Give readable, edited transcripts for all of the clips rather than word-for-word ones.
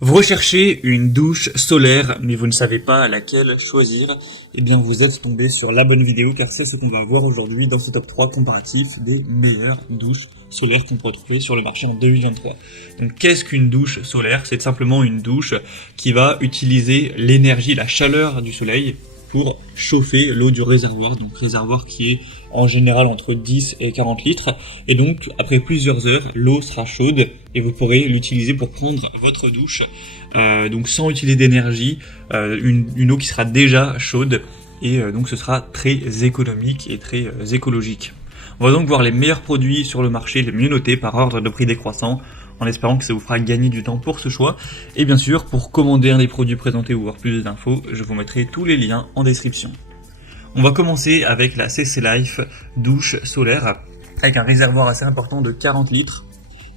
Vous recherchez une douche solaire, mais vous ne savez pas laquelle choisir, eh bien vous êtes tombé sur la bonne vidéo car c'est ce qu'on va voir aujourd'hui dans ce top 3 comparatif des meilleures douches solaires qu'on peut retrouver sur le marché en 2023. Donc qu'est-ce qu'une douche solaire? C'est simplement une douche qui va utiliser l'énergie, la chaleur du soleil pour chauffer l'eau du réservoir, donc réservoir qui est en général entre 10 et 40 litres, et donc après plusieurs heures, l'eau sera chaude et vous pourrez l'utiliser pour prendre votre douche, donc sans utiliser d'énergie, une eau qui sera déjà chaude, et donc ce sera très économique et très écologique. On va donc voir les meilleurs produits sur le marché, les mieux notés par ordre de prix décroissant, en espérant que ça vous fera gagner du temps pour ce choix. Et bien sûr, pour commander un des produits présentés ou voir plus d'infos, je vous mettrai tous les liens en description. On va commencer avec la CC Life douche solaire, avec un réservoir assez important de 40 litres.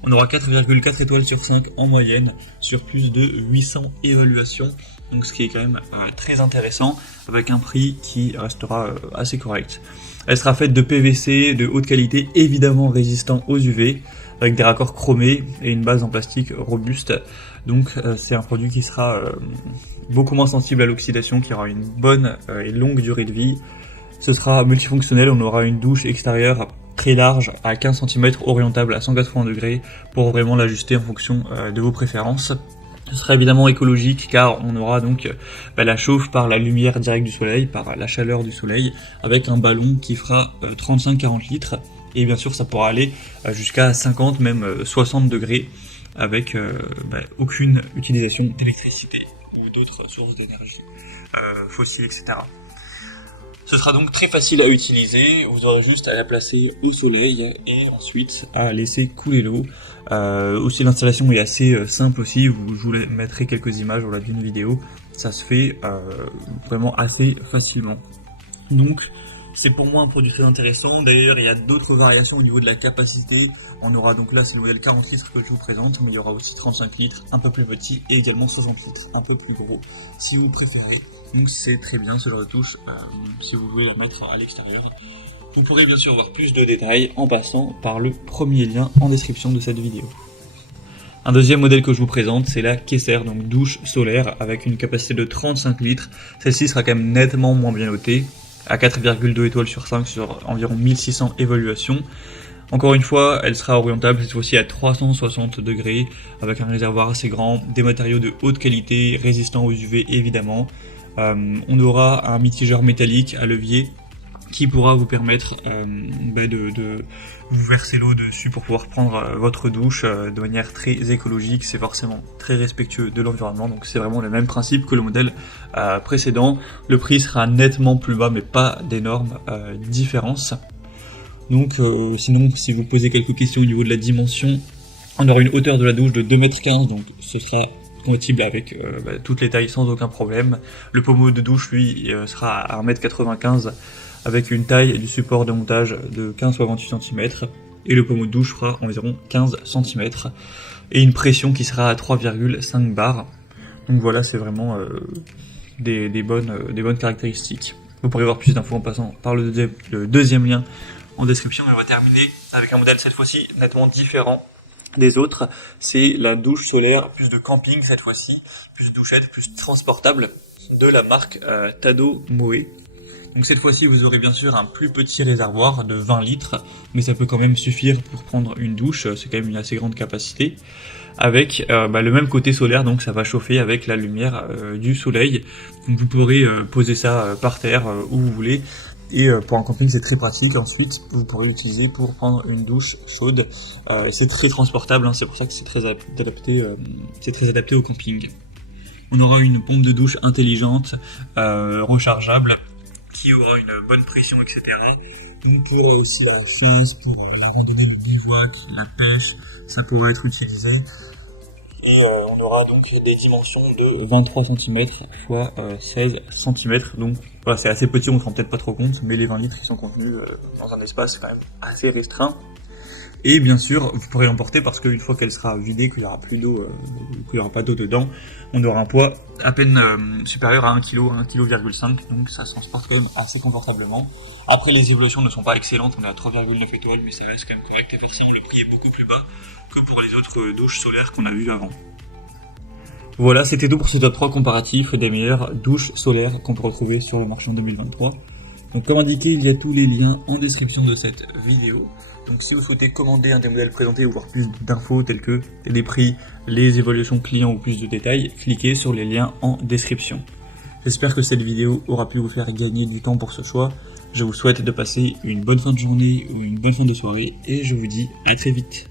On aura 4,4 étoiles sur 5 en moyenne, sur plus de 800 évaluations, donc ce qui est quand même très intéressant, avec un prix qui restera assez correct. Elle sera faite de PVC de haute qualité, évidemment résistant aux UV, avec des raccords chromés et une base en plastique robuste. Donc c'est un produit qui sera beaucoup moins sensible à l'oxydation, qui aura une bonne et longue durée de vie. Ce sera multifonctionnel, on aura une douche extérieure très large à 15 cm, orientable à 180 degrés, pour vraiment l'ajuster en fonction de vos préférences. Ce sera évidemment écologique car on aura donc la chauffe par la lumière directe du soleil, par la chaleur du soleil, avec un ballon qui fera 35-40 litres. Et bien sûr ça pourra aller jusqu'à 50, même 60 degrés, avec aucune utilisation d'électricité ou d'autres sources d'énergie fossiles, etc. Ce sera donc très facile à utiliser, vous aurez juste à la placer au soleil et ensuite à laisser couler l'eau. Aussi l'installation est assez simple aussi, je vous mettrai quelques images au d'une vidéo, ça se fait vraiment assez facilement. Donc c'est pour moi un produit très intéressant. D'ailleurs il y a d'autres variations au niveau de la capacité, on aura donc là c'est le modèle 40 litres que je vous présente, mais il y aura aussi 35 litres un peu plus petit et également 60 litres un peu plus gros si vous préférez. Donc c'est très bien ce genre de touche, si vous voulez la mettre à l'extérieur. Vous pourrez bien sûr voir plus de détails en passant par le premier lien en description de cette vidéo. Un deuxième modèle que je vous présente, c'est la Kesser, donc douche solaire avec une capacité de 35 litres. Celle-ci sera quand même nettement moins bien notée, à 4,2 étoiles sur 5 sur environ 1600 évaluations. Encore une fois, elle sera orientable cette fois-ci à 360 degrés, avec un réservoir assez grand, des matériaux de haute qualité, résistants aux UV évidemment. On aura un mitigeur métallique à levier qui pourra vous permettre de vous verser l'eau dessus pour pouvoir prendre votre douche de manière très écologique. C'est forcément très respectueux de l'environnement, donc c'est vraiment le même principe que le modèle précédent. Le prix sera nettement plus bas, mais pas d'énormes différences. Donc sinon, si vous posez quelques questions au niveau de la dimension, on aura une hauteur de la douche de 2,15 m, donc ce sera compatible avec toutes les tailles sans aucun problème. Le pommeau de douche lui sera à 1,95 m avec une taille du support de montage de 15 x 28 cm, et le pommeau de douche fera environ 15 cm et une pression qui sera à 3,5 bars. Donc voilà, c'est vraiment des bonnes caractéristiques. Vous pourrez voir plus d'infos en passant par le deuxième lien en description. Et on va terminer avec un modèle cette fois-ci nettement différent des autres. C'est la douche solaire plus de camping cette fois-ci, plus douchette, plus transportable, de la marque Tado Moe. Donc cette fois-ci vous aurez bien sûr un plus petit réservoir de 20 litres, mais ça peut quand même suffire pour prendre une douche, c'est quand même une assez grande capacité, avec le même côté solaire, donc ça va chauffer avec la lumière du soleil. Donc vous pourrez poser ça par terre où vous voulez. Et pour un camping c'est très pratique. Ensuite vous pourrez l'utiliser pour prendre une douche chaude, et c'est très transportable, hein, c'est pour ça que c'est très adapté au camping. On aura une pompe de douche intelligente, rechargeable, qui aura une bonne pression, etc. Donc pour aussi la chasse, pour la randonnée, le bivouac, la pêche, ça pourrait être utilisé. Et on aura donc des dimensions de 23 cm x 16 cm, donc voilà, c'est assez petit, on ne se rend peut-être pas trop compte, mais les 20 litres ils sont contenus dans un espace quand même assez restreint. Et bien sûr, vous pourrez l'emporter parce qu'une fois qu'elle sera vidée, qu'il n'y aura plus d'eau, qu'il n'y aura pas d'eau dedans, on aura un poids à peine supérieur à 1 kg, 1,5 kg, donc ça se transporte quand même assez confortablement. Après, les évaluations ne sont pas excellentes, on est à 3,9 étoiles, mais ça reste quand même correct, et forcément le prix est beaucoup plus bas que pour les autres douches solaires qu'on a vues avant. Voilà, c'était tout pour ce top 3 comparatif des meilleures douches solaires qu'on peut retrouver sur le marché en 2023. Donc comme indiqué, il y a tous les liens en description de cette vidéo. Donc si vous souhaitez commander un des modèles présentés ou voir plus d'infos tels que les prix, les évaluations clients ou plus de détails, cliquez sur les liens en description. J'espère que cette vidéo aura pu vous faire gagner du temps pour ce choix. Je vous souhaite de passer une bonne fin de journée ou une bonne fin de soirée et je vous dis à très vite.